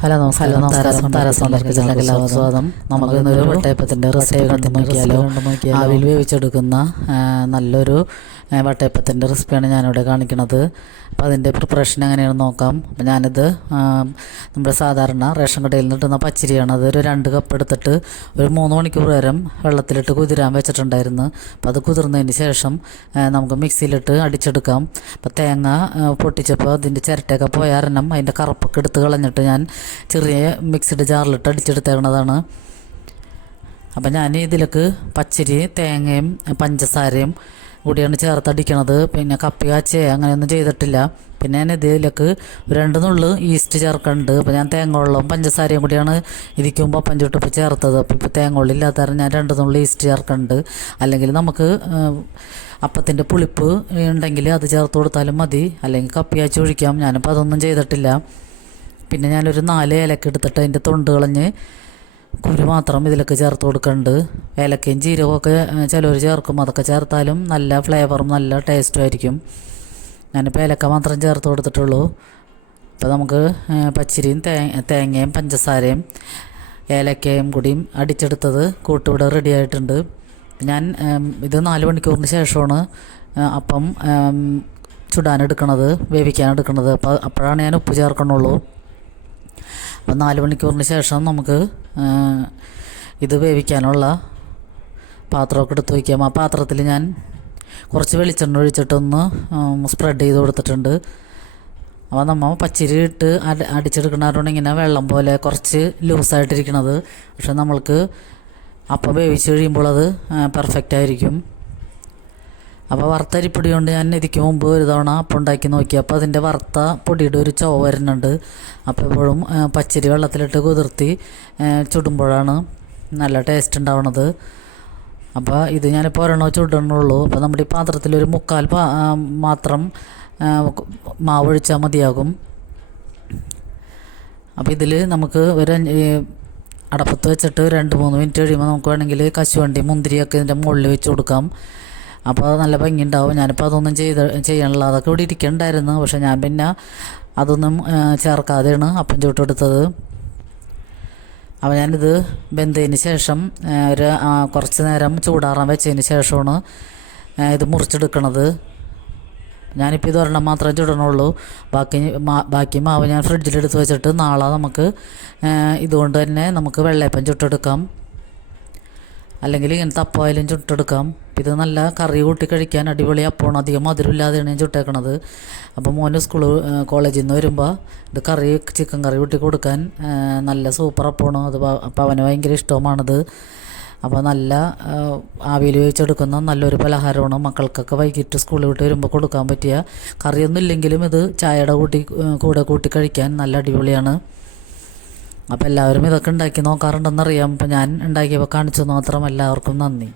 Hello നമസ്കാരം. എല്ലാവർക്കും സ്വാഗതം. നമുക്ക് ഇന്നൊരു വട്ടയപ്പത്തിൻ്റെ റെസിപ്പി കണ്ടു നോക്കിയാലോ. ആവിയിൽ വേവിച്ചെടുക്കുന്ന നല്ലൊരു വട്ടയപ്പത്തിൻ്റെ റെസിപ്പിയാണ് ഞാനിവിടെ കാണിക്കുന്നത്. അപ്പോൾ അതിൻ്റെ പ്രിപ്പറേഷൻ എങ്ങനെയാണെന്ന് നോക്കാം. അപ്പോൾ ഞാനിത് നമ്മുടെ സാധാരണ റേഷൻ കടയിൽ നിന്ന് കിട്ടുന്ന പച്ചരിയാണ്. അതൊരു 2 കപ്പ് എടുത്തിട്ട് ഒരു 3 മണിക്കൂർ നേരം വെള്ളത്തിലിട്ട് കുതിരാൻ വെച്ചിട്ടുണ്ടായിരുന്നു. അപ്പോൾ അത് കുതിർന്നതിന് ശേഷം നമുക്ക് മിക്സിയിലിട്ട് അടിച്ചെടുക്കാം. അപ്പോൾ തേങ്ങ പൊട്ടിച്ചപ്പോൾ അതിൻ്റെ ചിരട്ടയൊക്കെ പോയ കാരണം അതിൻ്റെ കറുപ്പൊക്കെ എടുത്ത് കളഞ്ഞിട്ട് ഞാൻ ചെറിയ മിക്സിഡ് ജാറിലിട്ട് അടിച്ചെടുത്തേക്കണതാണ്. അപ്പം ഞാൻ ഇതിലേക്ക് പച്ചരി, തേങ്ങയും പഞ്ചസാരയും കൂടിയാണ് ചേർത്തടിക്കണത്. പിന്നെ കപ്പി കാച്ചേ അങ്ങനെയൊന്നും ചെയ്തിട്ടില്ല. പിന്നെ ഞാൻ ഇതിലേക്ക് 2 നുള്ളു ഈസ്റ്റ് ചേർക്കുന്നുണ്ട്. അപ്പോൾ ഞാൻ തേങ്ങ വെള്ളവും പഞ്ചസാരയും കൂടിയാണ് ഇതിക്കുമ്പോൾ അപ്പം ചുട്ടിപ്പോൾ ചേർത്തത്. അപ്പോൾ ഇപ്പോൾ തേങ്ങ വെള്ളം ഇല്ലാത്ത കാരണം ഞാൻ 2 നുള്ളു ഈസ്റ്റ് ചേർക്കുന്നുണ്ട്. അല്ലെങ്കിൽ നമുക്ക് അപ്പത്തിൻ്റെ പുളിപ്പ് ഉണ്ടെങ്കിൽ അത് ചേർത്ത് കൊടുത്താലും മതി, അല്ലെങ്കിൽ കപ്പി കാച്ചി ഒഴിക്കാം. ഞാനിപ്പോൾ അതൊന്നും ചെയ്തിട്ടില്ല. പിന്നെ ഞാനൊരു 4 ഏലക്ക എടുത്തിട്ട് അതിൻ്റെ തൊണ്ട് കളഞ്ഞ് കുരു മാത്രം ഇതിലേക്ക് ചേർത്ത് കൊടുക്കുന്നുണ്ട്. ഏലക്കയും ജീരകമൊക്കെ ചിലവർ ചേർക്കും. അതൊക്കെ ചേർത്താലും നല്ല ഫ്ലേവറും നല്ല ടേസ്റ്റും ആയിരിക്കും. ഞാനിപ്പോൾ ഏലക്ക മാത്രം ചേർത്ത് കൊടുത്തിട്ടുള്ളൂ. അപ്പോൾ നമുക്ക് പച്ചരിയും തേങ്ങയും പഞ്ചസാരയും ഏലക്കയും കൂടിയും അടിച്ചെടുത്തത് കൂട്ടിവിടെ റെഡി ആയിട്ടുണ്ട്. ഞാൻ ഇത് 4 മണിക്കൂറിന് ശേഷമാണ് അപ്പം ചുടാനെടുക്കണത്, വേവിക്കാനെടുക്കണത്. അപ്പോഴാണ് ഞാൻ ഉപ്പ് ചേർക്കണുള്ളൂ. അപ്പം 4 മണിക്കൂറിന് ശേഷം നമുക്ക് ഇത് വേവിക്കാനുള്ള പാത്രമൊക്കെ എടുത്ത് വയ്ക്കാം. ആ പാത്രത്തിൽ ഞാൻ കുറച്ച് വെളിച്ചെണ്ണ ഒഴിച്ചിട്ടൊന്ന് സ്പ്രെഡ് ചെയ്ത് കൊടുത്തിട്ടുണ്ട്. അപ്പോൾ നമ്മൾ പച്ചരി ഇട്ട് അടിച്ചെടുക്കണവരോട് ഇങ്ങനെ വെള്ളം പോലെ കുറച്ച് ലൂസായിട്ടിരിക്കണത്. പക്ഷെ നമ്മൾക്ക് അപ്പം വേവിച്ച് കഴിയുമ്പോൾ അത് പെർഫെക്റ്റ് ആയിരിക്കും. അപ്പോൾ വറുത്തരിപ്പൊടി കൊണ്ട് ഞാൻ ഇതിക്ക് മുമ്പ് ഒരു തവണ അപ്പം ഉണ്ടാക്കി നോക്കി. അപ്പോൾ അതിൻ്റെ വറുത്ത പൊടിയുടെ ഒരു ചുവ വരുന്നുണ്ട്. അപ്പോൾ എപ്പോഴും പച്ചരി വെള്ളത്തിലിട്ട് കുതിർത്തി ചുടുമ്പോഴാണ് നല്ല ടേസ്റ്റ് ഉണ്ടാവണത്. അപ്പോൾ ഇത് ഞാനിപ്പോൾ ഒരെണ്ണം ചുടണുള്ളൂ. അപ്പോൾ നമ്മുടെ ഈ പാത്രത്തിൽ ഒരു 3/4 മാത്രം മാവ് ഒഴിച്ചാൽ മതിയാകും. അപ്പോൾ ഇതിൽ നമുക്ക് ഒരു അടപ്പത്ത് വെച്ചിട്ട് 2-3 മിനിറ്റ് കഴിയുമ്പോൾ നമുക്ക് വേണമെങ്കിൽ കശുവണ്ടി മുന്തിരിയൊക്കെ ഇതിൻ്റെ മുകളിൽ വെച്ച് കൊടുക്കാം. അപ്പോൾ അത് നല്ല ഭംഗി ഉണ്ടാവും. ഞാനിപ്പോൾ അതൊന്നും ചെയ്യാനുള്ള അതൊക്കെ ഇവിടെ ഇരിക്കണ്ടായിരുന്നു. പക്ഷെ ഞാൻ പിന്നെ അതൊന്നും ചേർക്കാതെയാണ് അപ്പം ചുട്ടെടുത്തത്. അപ്പോൾ ഞാനിത് വെന്തതിന് ശേഷം കുറച്ച് നേരം ചൂടാറാൻ വെച്ചതിന് ശേഷമാണ് ഇത് മുറിച്ചെടുക്കണത്. ഞാനിപ്പോൾ ഇത് ഒരെണ്ണം മാത്രമേ ചുടണുള്ളൂ. ബാക്കി മാവ് ഞാൻ ഫ്രിഡ്ജിലെടുത്ത് വെച്ചിട്ട് നാളെ നമുക്ക് ഇതുകൊണ്ട് തന്നെ നമുക്ക് വെള്ളയപ്പം ചുട്ടെടുക്കാം, അല്ലെങ്കിൽ ഇങ്ങനത്തെ അപ്പമായാലും ചുട്ടെടുക്കാം. ഇത് നല്ല കറി കൂട്ടി കഴിക്കാൻ അടിപൊളി അപ്പമാണ്. അധികം മധുരമില്ലാതെയാണ് ഞാൻ ചുട്ടേക്കണത്. അപ്പോൾ മോന് കോളേജിൽ നിന്ന് വരുമ്പോൾ ഇത് ചിക്കൻ കറി കൂട്ടി കൊടുക്കാൻ നല്ല സൂപ്പർ അപ്പമാണ് അത്. അപ്പോൾ അവന് ഭയങ്കര ഇഷ്ടവുമാണിത്. അപ്പോൾ നല്ല ആവിയിൽ വെച്ചെടുക്കുന്ന നല്ലൊരു പലഹാരമാണ്. മക്കൾക്കൊക്കെ വൈകിട്ട് സ്കൂളിൽ വിട്ട് വരുമ്പോൾ കൊടുക്കാൻ പറ്റിയ, കറിയൊന്നും ഇല്ലെങ്കിലും ഇത് ചായയുടെ കൂടെ കൂട്ടി കഴിക്കാൻ നല്ല അടിപൊളിയാണ്. അപ്പോൾ എല്ലാവരും ഇതൊക്കെ ഉണ്ടാക്കി നോക്കാറുണ്ടെന്നറിയാം. അപ്പോൾ ഞാൻ ഉണ്ടാക്കിയപ്പോൾ കാണിച്ചു മാത്രം. എല്ലാവർക്കും നന്ദി.